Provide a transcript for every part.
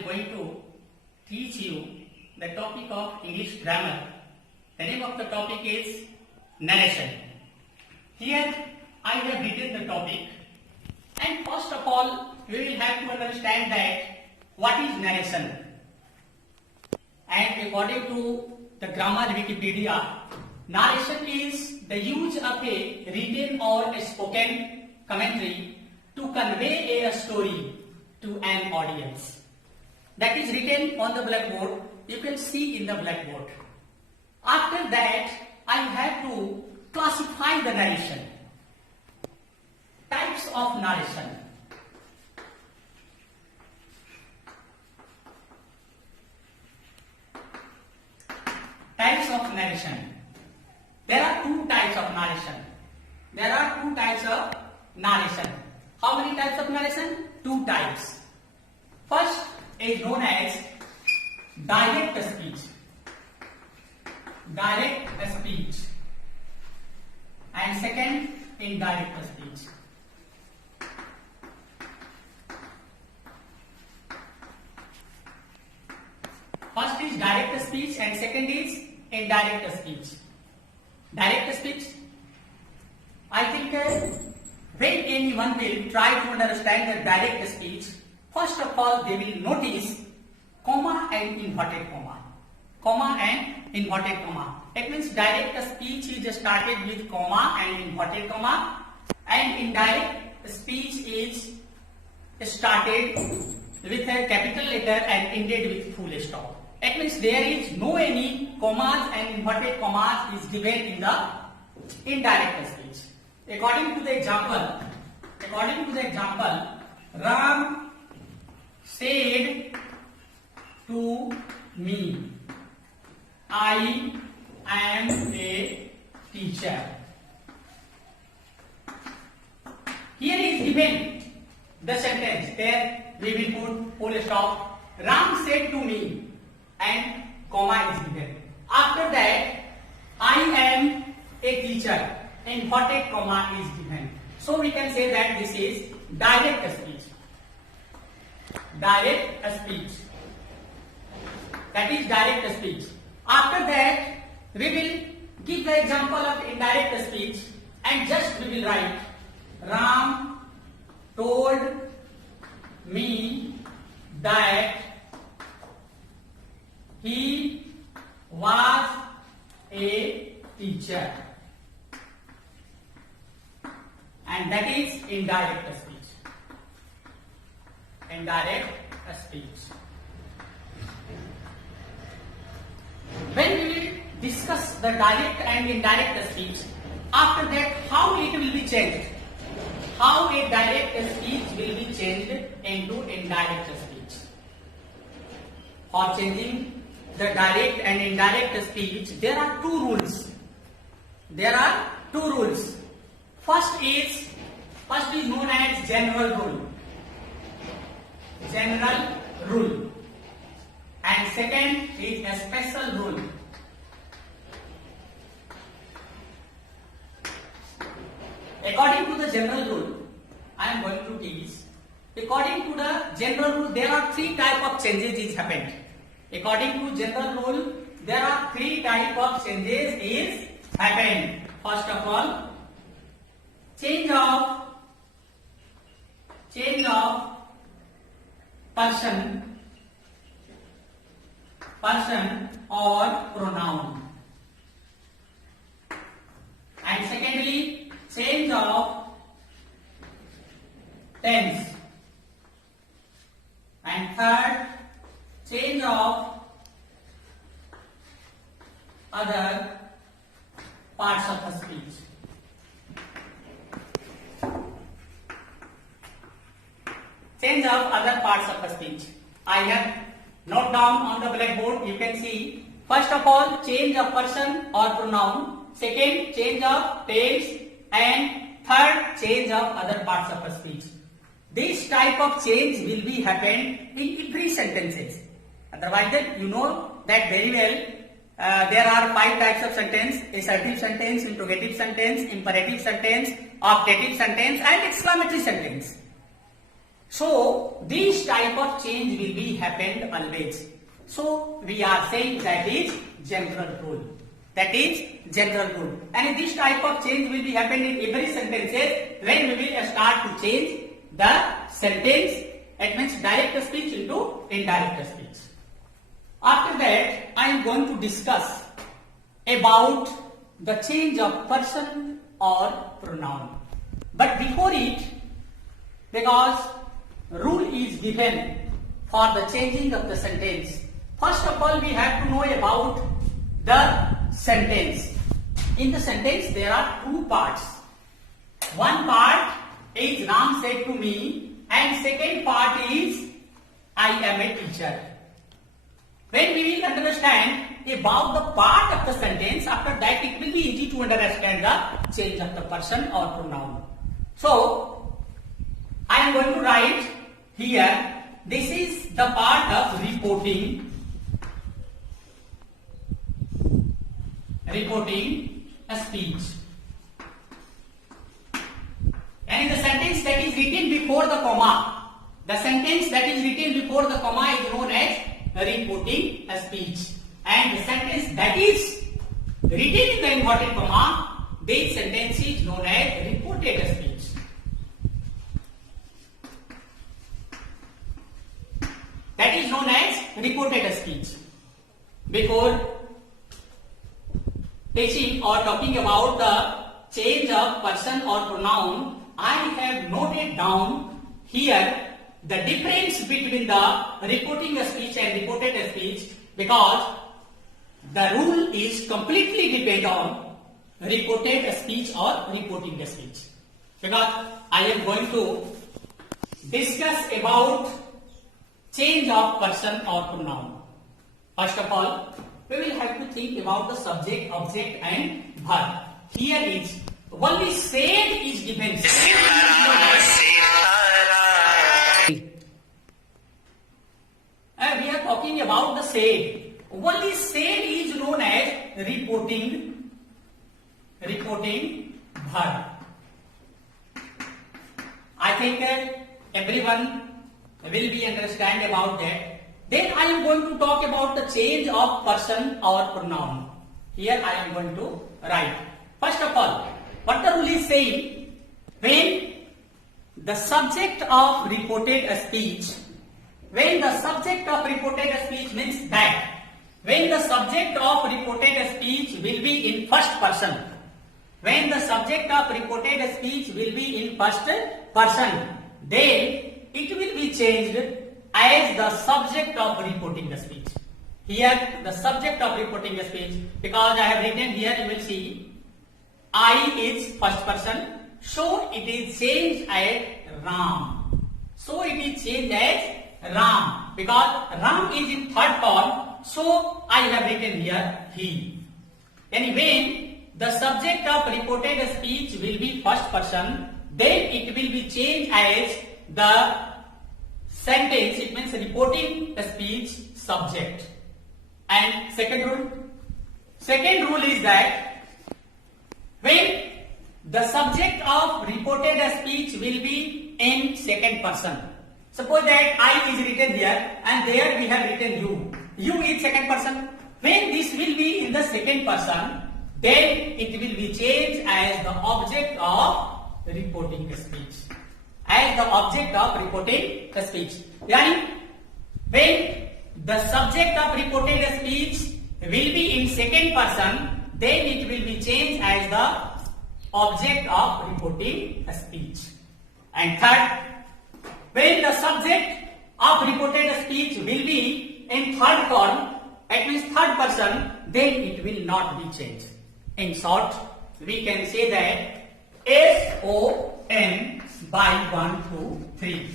am going to teach you the topic of English grammar. The name of the topic is narration. Here I have written the topic, and first of all we will have to understand that what is narration. And according to the grammar Wikipedia, narration is the use of a written or a spoken commentary to convey a story to an audience. That is written on the blackboard. You can see in the blackboard. After that, I have to classify the narration. Types of narration. Types of narration. There are two types of narration. How many types of narration? Two types. First is known as direct speech. And second, indirect speech. First is direct speech and second is indirect speech. Direct speech, I think when anyone will try to understand the direct speech, first of all they will notice comma and inverted comma. It means direct speech is started with comma and inverted comma, and indirect speech is started with a capital letter and ended with full stop. It means there is no any commas and inverted commas is given in the indirect speech. According to the example, Ram said to me, I am a teacher. Here is given the sentence. There we will put full stop. Ram said to me, and comma is given. After that, I am a teacher. Inverted comma is given. So we can say that this is direct speech. That is direct speech. After that, we will give the example of indirect speech, and just we will write Ram told me that he was a teacher. And that is indirect speech. When we will discuss the direct and indirect speech, after that how it will be changed. How a direct speech will be changed into indirect speech. For changing the direct and indirect speech, there are two rules. First is known as general rule, and second is a special rule. According to the general rule, I am going to teach. According to the general rule, there are three types of changes is happened. According to general rule, there are three types of changes is happened. First of all, change of person or pronoun, and secondly, change of tense, and third, change of other parts of the speech. Change of other parts of the speech. I have note down on the blackboard. You can see. First of all, change of person or pronoun. Second, change of tense, and third, change of other parts of the speech. This type of change will be happen in every sentences. Otherwise, you know that very well. There are 5 types of sentence: assertive sentence, interrogative sentence, imperative sentence, objective sentence, and exclamatory sentence. So this type of change will be happened always. So we are saying that is general rule. That is general rule. And this type of change will be happening in every sentences when we will start to change the sentence. It means direct speech into indirect speech. After that, I am going to discuss about the change of person or pronoun. But before it, because rule is given for the changing of the sentence, first of all we have to know about the sentence. In the sentence there are two parts. One part is Ram said to me, and second part is I am a teacher. When we will understand about the part of the sentence, after that it will be easy to understand the change of the person or pronoun. So I am going to write here, this is the part of reporting a speech. And in the sentence that is written before the comma, the sentence that is written before the comma is known as reporting a speech. And the sentence that is written in the inverted comma, this sentence is known as reported a speech. That is known as reported a speech. Before teaching or talking about the change of person or pronoun, I have noted down here the difference between the reporting a speech and reported a speech, because the rule is completely depend on reported a speech or reporting a speech. Because I am going to discuss about change of person or pronoun. First of all, we will have to think about the subject, object and verb. Here is only said is given. We are talking about the said. Only said is known as reporting verb. I think everyone will be understand about that. Then I am going to talk about the change of person or pronoun. Here I am going to write. First of all, what the rule is saying, when the subject of reported a speech, when the subject of reported a speech means that, when the subject of reported a speech will be in first person, when the subject of reported a speech will be in first person, then it will be changed as the subject of reporting the speech. Here the subject of reporting the speech, because I have written here, you will see I is first person, so it is changed as Ram. So it is changed as Ram, because Ram is in third form, so I have written here he. And when the subject of reported speech will be first person, then it will be changed as the sentence, it means reporting a speech subject. And second rule is that when the subject of reported speech will be in second person. Suppose that I is written here and there we have written you. You is second person. When this will be in the second person, then it will be changed as the object of reporting speech. As the object of reporting speech. Yani, when the subject of reported speech will be in second person, then it will be changed as the object of reporting speech. And third, when the subject of reported speech will be in third form, at least third person, then it will not be changed. In short, we can say that SOM by 1, 2, 3.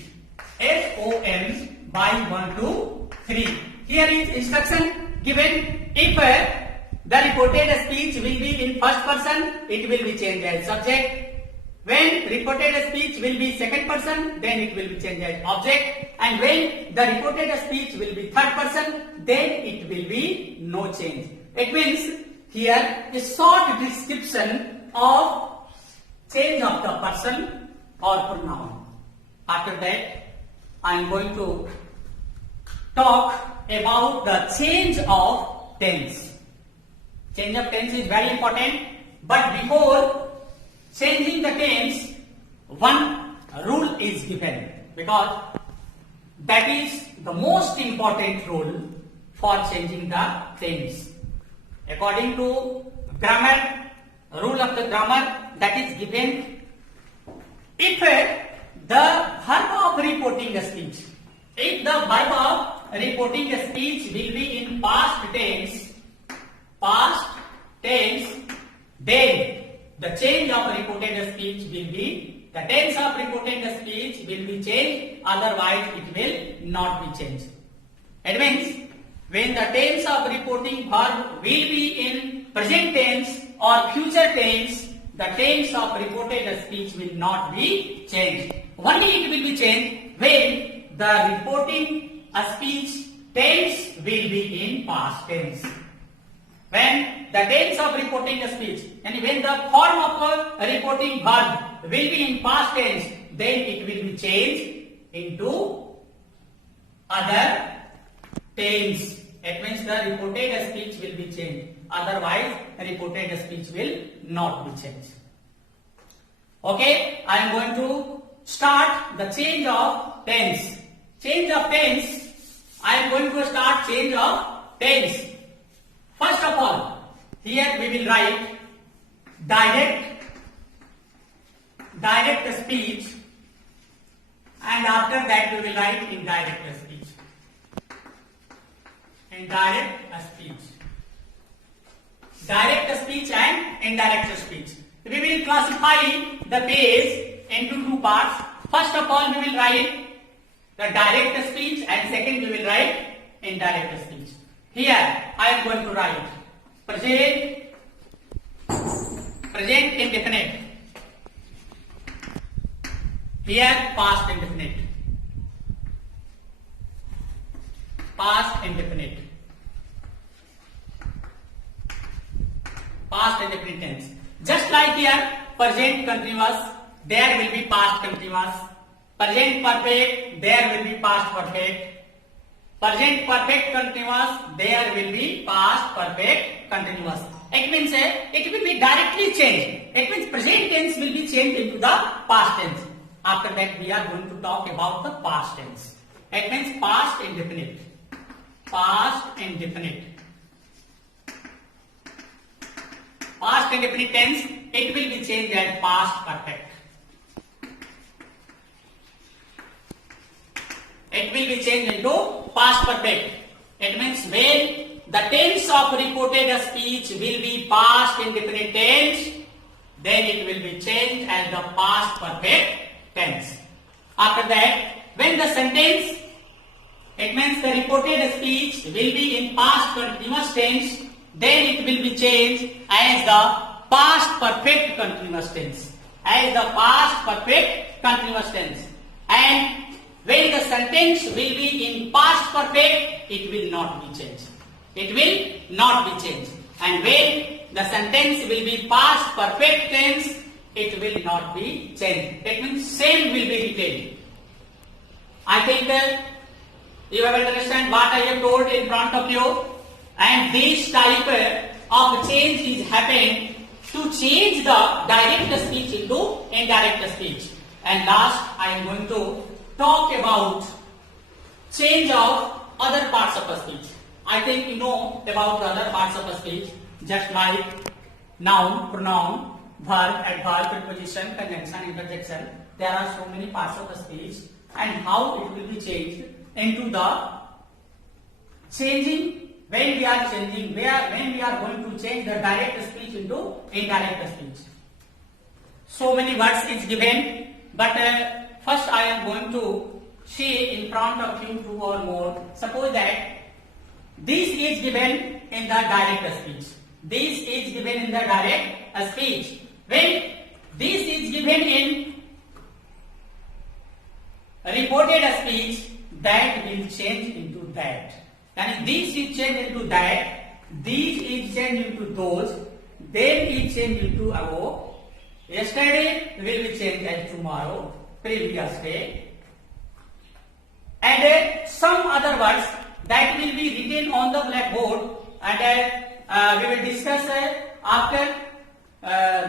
SOM by 1, 2, 3. Here is instruction given. If the reported speech will be in first person, it will be changed as subject. When reported speech will be second person, then it will be changed as object. And when the reported speech will be third person, then it will be no change. It means here a short description of change of the person or pronoun. After that, I am going to talk about the change of tense. Change of tense is very important, but before changing the tense, one rule is given, because that is the most important rule for changing the tense. According to grammar, rule of the grammar that is given, if the verb of reporting a speech, if the verb of reporting a speech will be in past tense, then the change of reported speech will be, the tense of reported speech will be changed, otherwise it will not be changed. It means when the tense of reporting verb will be in present tense or future tense, the tense of reported speech will not be changed. Only it will be changed when the reporting speech tense will be in past tense. When the tense of reporting speech, and when the form of a reporting verb will be in past tense, then it will be changed into other tense. It means the reported speech will be changed. Otherwise, reported speech will not be changed. Okay, I am going to start the change of tense. Change of tense. I am going to start change of tense. First of all, here we will write direct speech, and after that we will write indirect speech. Indirect speech. Direct speech and indirect speech. We will classify the page into two parts. First of all, we will write the direct speech, and second we will write indirect speech. Here I am going to write present indefinite. Here past indefinite. Past indefinite. Past indefinite tense. Just like here, present continuous, there will be past continuous. Present perfect, there will be past perfect. Present perfect continuous, there will be past perfect continuous. It means it will be directly changed. It means present tense will be changed into the past tense. After that, we are going to talk about the past tense. It means past indefinite. Past indefinite. Past indefinite tense, it will be changed as past perfect. It will be changed into past perfect. It means when the tense of reported speech will be past indefinite tense, then it will be changed as the past perfect tense. After that, when the sentence, it means the reported speech will be in past continuous tense, then it will be changed as the past perfect continuous tense. As the past perfect continuous tense. And when the sentence will be in past perfect, it will not be changed. It will not be changed. And when the sentence will be past perfect tense, it will not be changed. It means same will be retained. I think you have understand what I have told in front of you. And this type of change is happening to change the direct speech into indirect speech. And last, I am going to talk about change of other parts of a speech. I think you know about the other parts of a speech, just like noun, pronoun, verb, adverb, preposition, conjunction, interjection. There are so many parts of a speech, and how it will be changed into the changing. When we are changing, when we are going to change the direct speech into indirect speech. So many words is given, but first I am going to see in front of you two or more. Suppose that this is given in the direct speech. This is given in the direct speech. When this is given in reported speech, that will change into that. And this is changed into that, this is changed into those, then is changed into ago, yesterday will be changed as tomorrow, previous day, and some other words that will be written on the blackboard, and we will discuss after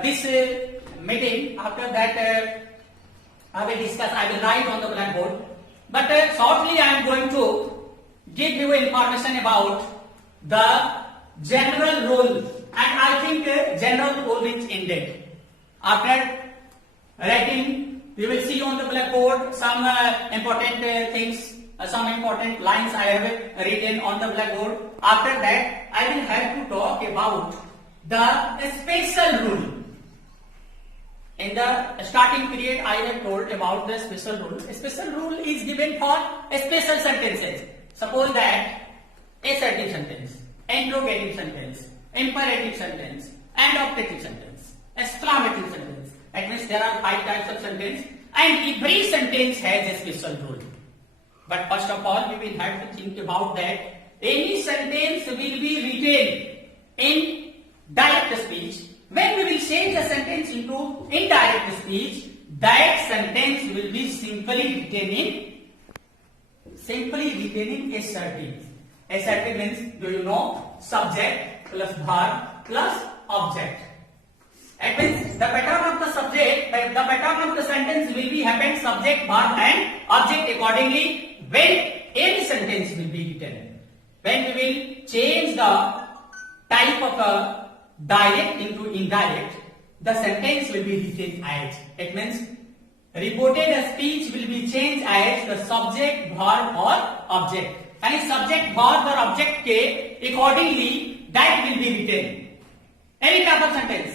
this meeting. After that I will write on the blackboard, but shortly I am going to give you information about the general rule, and I think general rule is ended. After writing, we will see on the blackboard some important things, some important lines I have written on the blackboard. After that, I will have to talk about the special rule. In the starting period, I have told about the special rule. A special rule is given for special sentences. Suppose that assertive sentence, interrogative sentence, imperative sentence, and objective sentence, exclamative sentence. That means there are 5 types of sentence, and every sentence has a special rule. But first of all, we will have to think about that any sentence will be written in direct speech. When we will change the sentence into indirect speech, that sentence will be simply written in assertive. Assertive means, do you know, subject plus verb plus object. That means the pattern of the subject, the pattern of the sentence will be happen subject, verb and object accordingly when any sentence will be written. When we will change the type of a direct into indirect, the sentence will be written as. It means reported speech will be changed as the subject, verb or object. And subject, verb or object के accordingly that will be written. Any type of sentence,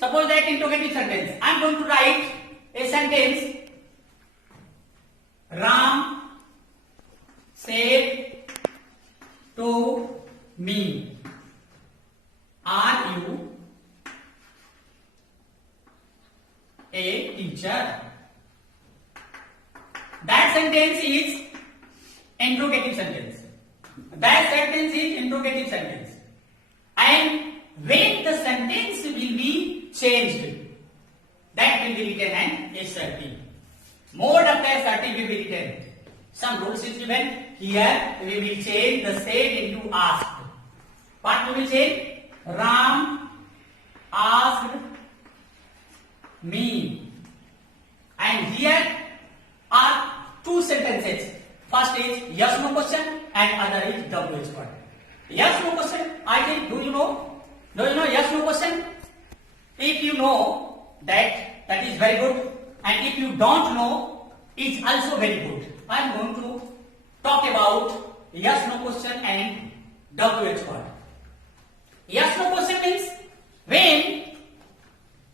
suppose that interrogative sentence, I am going to write a sentence. Ram said to me, are you a teacher? That sentence is interrogative sentence. That sentence is interrogative sentence. And when the sentence will be changed, that will be written an assertive. Mode of the assertive will be written. Some rules is given. Here we will change the said into asked. What we will change? Ram asked me. And here are 2 sentences. First is yes no question and other is WH word. Yes no question, I think, do you know yes no question? If you know that, that is very good, and if you don't know, it's also very good. I am going to talk about yes no question and WH word. Yes no question means when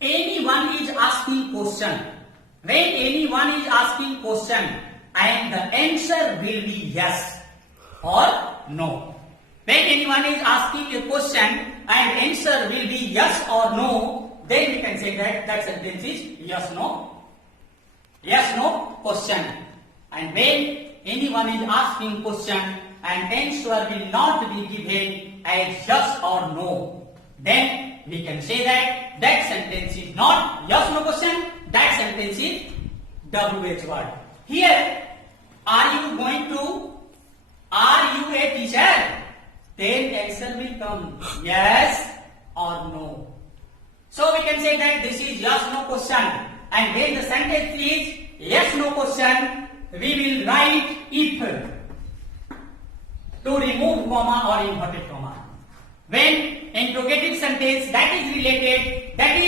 anyone is asking question. When anyone is asking question and the answer will be yes or no. When anyone is asking a question and answer will be yes or no, then we can say that that sentence is yes no question. And when anyone is asking question and answer will not be given as yes or no, then we can say that that sentence is not yes no question, that sentence is WH word. Here, are you a teacher? Then answer will come yes or no. So we can say that this is yes no question, and when the sentence is yes no question, we will write if to remove comma or inverted comma. When interrogative sentence that is related, that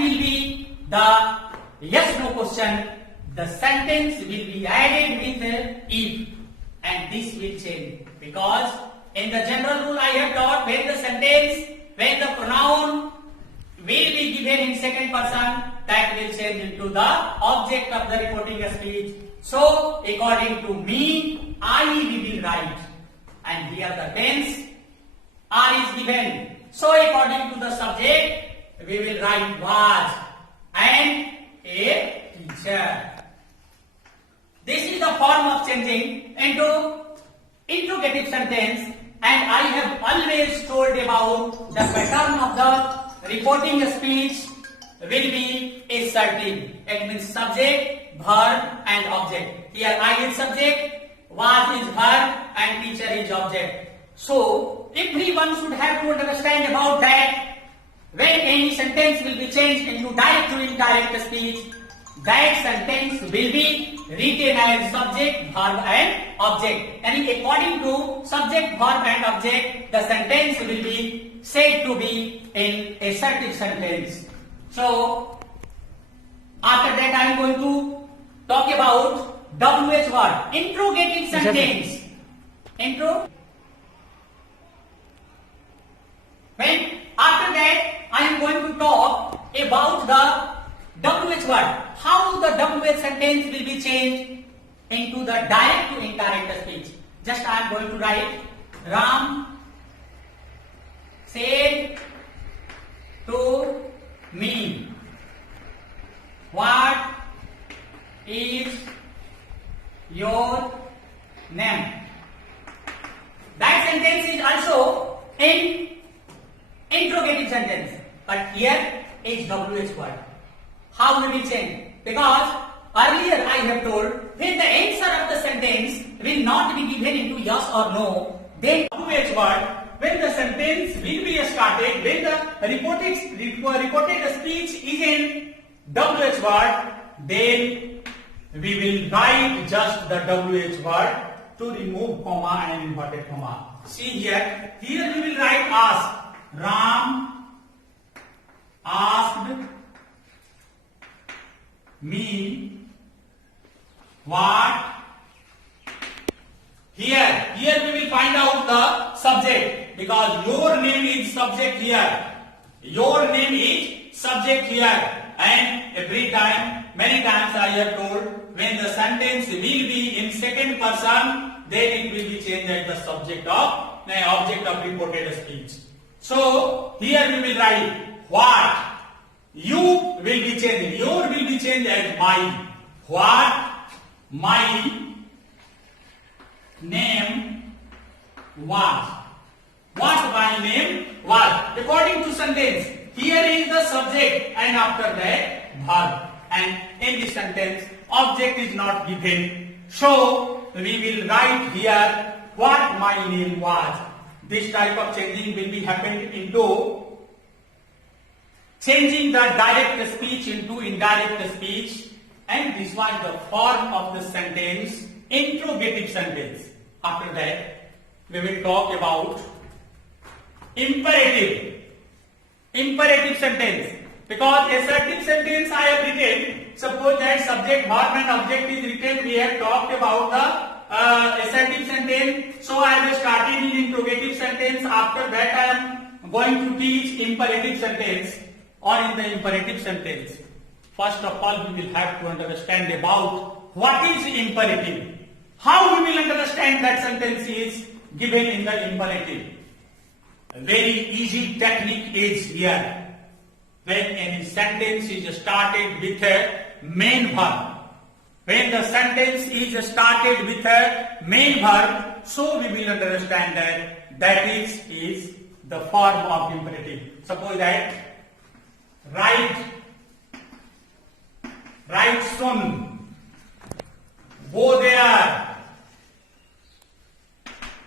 will be the yes no question, the sentence will be added with if, and this will change, because in the general rule I have taught when the pronoun will be given in second person, that will change into the object of the reporting speech. So according to me, I we will write, and here the tense are is given. So according to the subject, we will write was and a teacher. This is the form of changing into interrogative sentence, and I have always told about the pattern of the reporting speech will be assertive. It means subject, verb and object. Here I is subject, was is verb, and teacher is object. So everyone should have to understand about that. When any sentence will be changed into direct to indirect speech, that sentence will be written as subject, verb and object. And according to subject, verb and object, the sentence will be said to be an assertive sentence. So after that I am going to talk about WH word, interrogative sentence. After that I am going to talk about the WH word, how the WH sentence will be changed into the direct to indirect speech. Just I am going to write Ram said to me, what is your name? That sentence is also in interrogative sentence, but here is WH word. How will we change? Because earlier I have told when the answer of the sentence will not be given into yes or no, then WH word, when the sentence will be started, when the reported speech is in WH word, then we will write just the WH word to remove comma and inverted comma. See here we will write ask. Ram asked me what. Here we will find out the subject, because your name is subject here. Your name is subject here, and every time, many times I have told, when the sentence will be in second person, then it will be changed as the subject of object of reported speech. So here we will write what. You will be changed. Your will be changed as my. What my name was. What my name was. According to sentence, here is the subject and after that verb. And in this sentence, object is not given. So we will write here what my name was. This type of changing will be happened into changing the direct speech into indirect speech, and this was the form of the sentence, interrogative sentence. After that, we will talk about imperative sentence, because assertive sentence I have written. Suppose that subject, verb and object is written, we have talked about the assertive sentence. So I have started in interrogative sentence. After that I am going to teach imperative sentence. Or in the imperative sentence, first of all we will have to understand about what is imperative. How we will understand that sentence is given in the imperative. A very easy technique is here. When any sentence is started with a main verb, when the sentence is started with a main verb, so we will understand that is the form of imperative. Suppose that write soon, go there,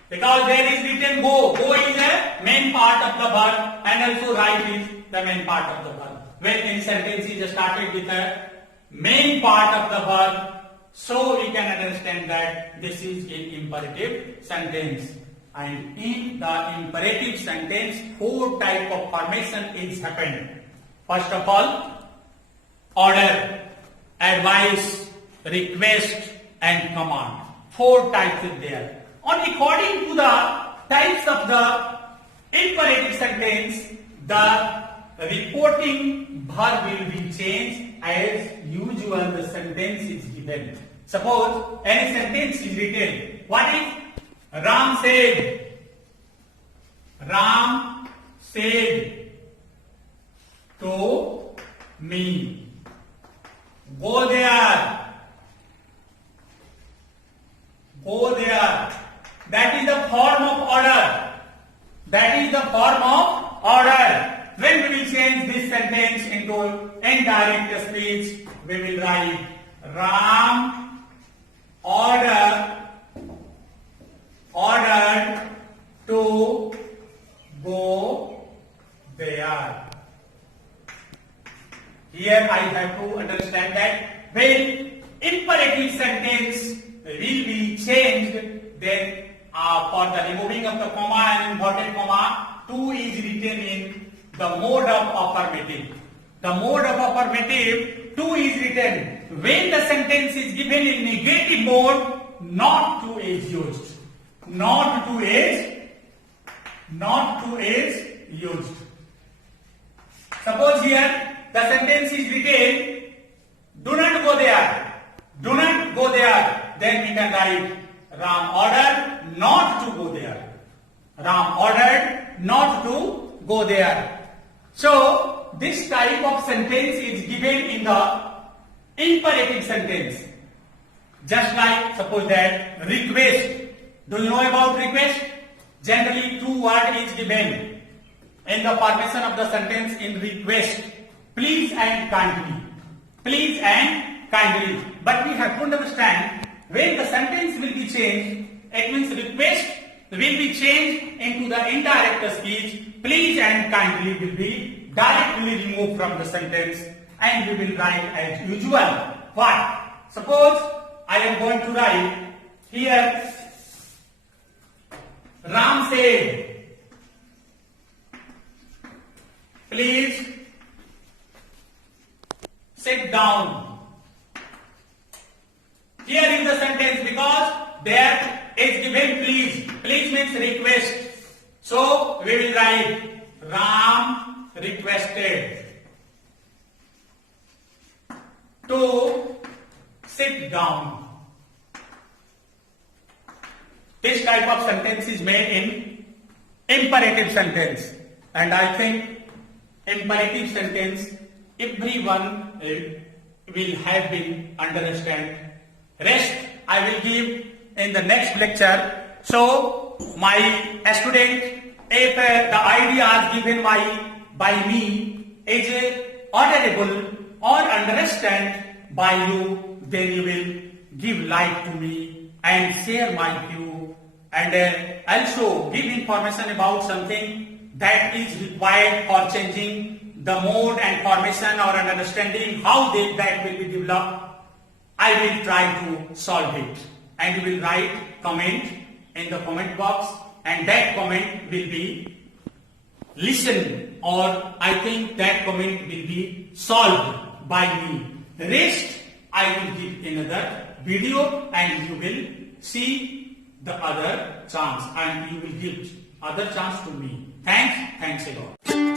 because there is written go is the main part of the verb, and also write is the main part of the verb. When any sentence is started with a main part of the verb, so we can understand that this is an imperative sentence. And in the imperative sentence, 4 type of formation is happened. First of all, order, advice, request and command. 4 types is there. And according to the types of the imperative sentence, the reporting verb will be changed as usual the sentence is given. Suppose any sentence is written. What is? Ram said to me, go there. That is the form of order. When we will change this sentence into indirect speech, we will write Ram ordered to go there. Here I have to understand that when imperative sentence will be changed, then for the removing of the comma and inverted comma, to is written in the mode of affirmative. The mode of affirmative, to is written when the sentence is given in negative mode, not to is used. Not to is used. Suppose here the sentence is written, do not go there. Do not go there. Then we can write, Ram ordered not to go there. Ram ordered not to go there. So, this type of sentence is given in the imperative sentence. Just like, suppose that, request. Do you know about request? Generally, 2 words is given in the formation of the sentence in request. Please and kindly. Please and kindly. But we have to understand, when the sentence will be changed, it means request will be changed into the indirect speech. Please and kindly will be directly removed from the sentence, and we will write as usual. What? Suppose I am going to write here, Ram said, please sit down. Here is the sentence because there is given please. Please means request. So we will write Ram requested to sit down. This type of sentence is made in imperative sentence, and I think imperative sentence everyone will have been understand. Rest I will give in the next lecture. So my student, if the ideas given by me is audible or understand by you, then you will give like to me and share my view, and also give information about something that is required for changing the mode and formation or an understanding how that will be developed. I will try to solve it, and you will write comment in the comment box, and that comment will be listened, or I think that comment will be solved by me. The rest I will give another video, and you will see the other chance, and you will give other chance to me. Thanks a lot.